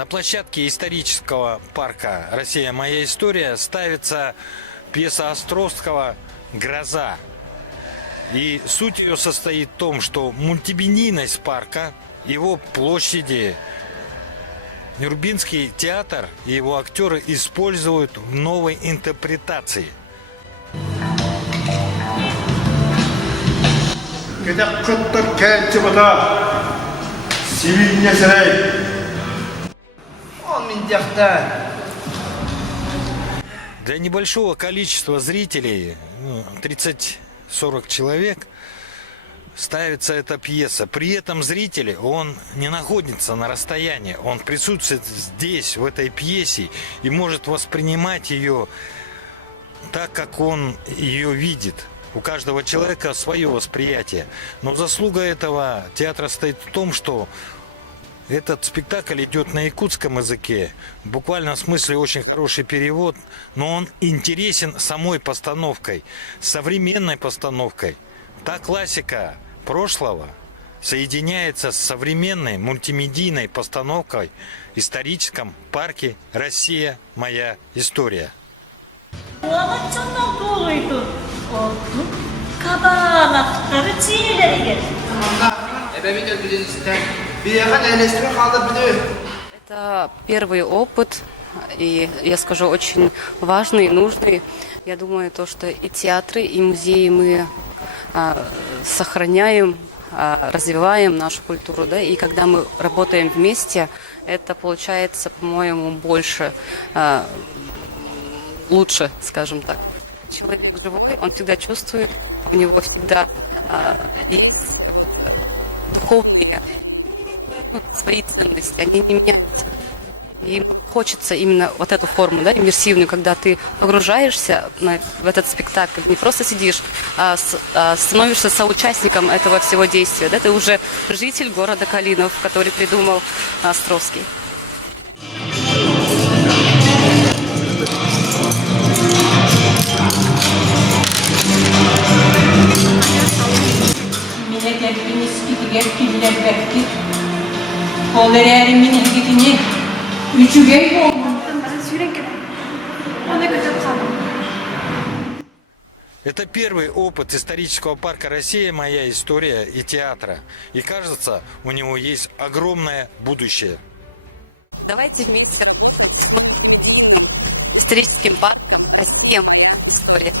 На площадке исторического парка «Россия. Моя история» ставится пьеса Островского «Гроза». И суть ее состоит в том, что мультимедийность парка, его площади, Нюрнбергский театр и его актеры используют в новой интерпретации. Для небольшого количества зрителей, 30-40 человек, ставится эта пьеса. При этом зритель, он не находится на расстоянии, он присутствует здесь, в этой пьесе, и может воспринимать ее так, как он ее видит. У каждого человека свое восприятие. Но заслуга этого театра стоит в том, что этот спектакль идет на якутском языке. В буквальном смысле очень хороший перевод, но он интересен самой постановкой, современной постановкой. Та классика прошлого соединяется с современной мультимедийной постановкой в историческом парке «Россия. Моя история». Это первый опыт, и я скажу, очень важный, нужный. Я думаю, то, что и театры, и музеи мы сохраняем, развиваем нашу культуру, да, и когда мы работаем вместе, это получается, по-моему, больше, лучше, скажем так. Человек живой, он всегда чувствует, у него всегда есть духовные свои ценности, они не меняются. И хочется именно вот эту форму, да, иммерсивную, когда ты погружаешься в этот спектакль, не просто сидишь, а становишься соучастником этого всего действия. Да? Ты уже житель города Калинов, который придумал Островский. Это первый опыт исторического парка «Россия. Моя история» и театра. И кажется, у него есть огромное будущее. Давайте вместе с историческим парком «Россия. Моя история».